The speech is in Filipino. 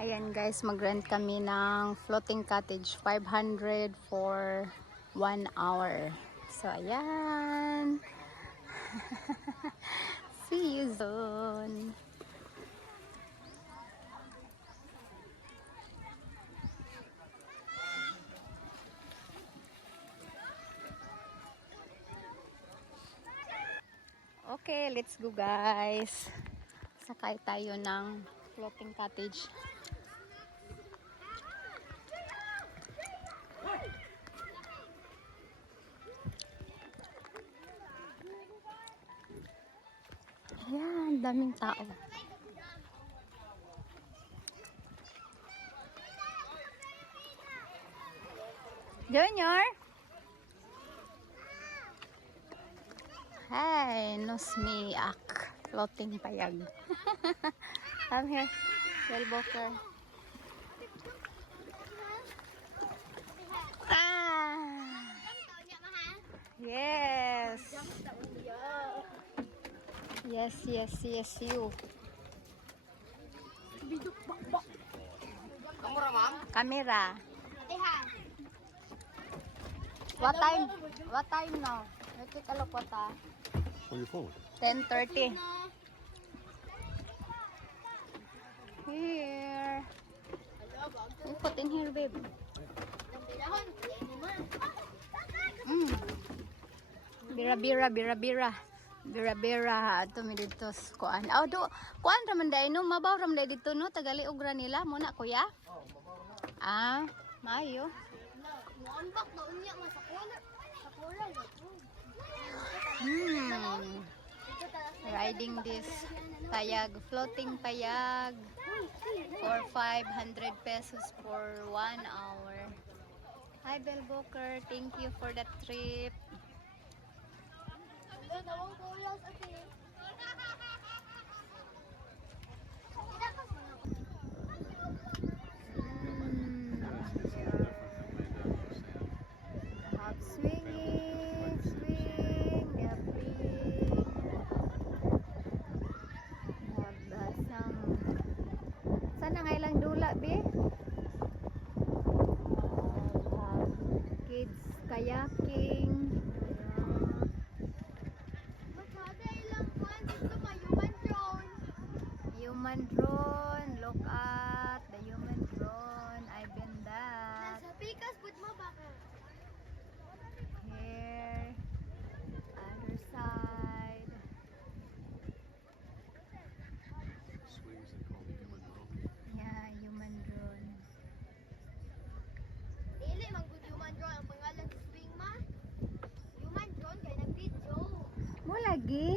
Ayan guys, mag-rent kami ng floating cottage. 500 for 1 hour. So, ayan. See you soon. Okay, let's go guys. Sakay tayo ng floating cottage. Ayan, daming tao. Junior? Hi, Nosmiak. Floating payag. Come here. Bell Boker. Ah! Yes. Yes, yes, yes, you. Kamera, ma'am? Camera. What time? What time now? Take a look what On your phone. 10:30. Here. You put in here, babe. Bira bira bira bira. Bira bira ato mi dito sa kuan. Oh, do kuan ra man dai no, mabaw ra man dai dito no, tagali ugra nila mo na kuya. Ah, mayo. Muambak na unya nga sa kula. Sa kula. Riding this payag, floating payag for 500 pesos for 1 hour. Hi Bell Boker, thank you for the trip. Dalawang kuya sa akin. Hop swinging, swing, jumping. Have some. Sana nga ilang dula, be? Have kids kayaking. Masyada ilang kuan dito may human drone. Human drone, look at the human drone. I've been that. Nasa pikas pud mo ba ka? Here, other side. Swings, they call the human drone. Yeah, human drone. Dili man gud human drone ang pangalan sa swing ma. Human drone kay nag-video. Mo lagi.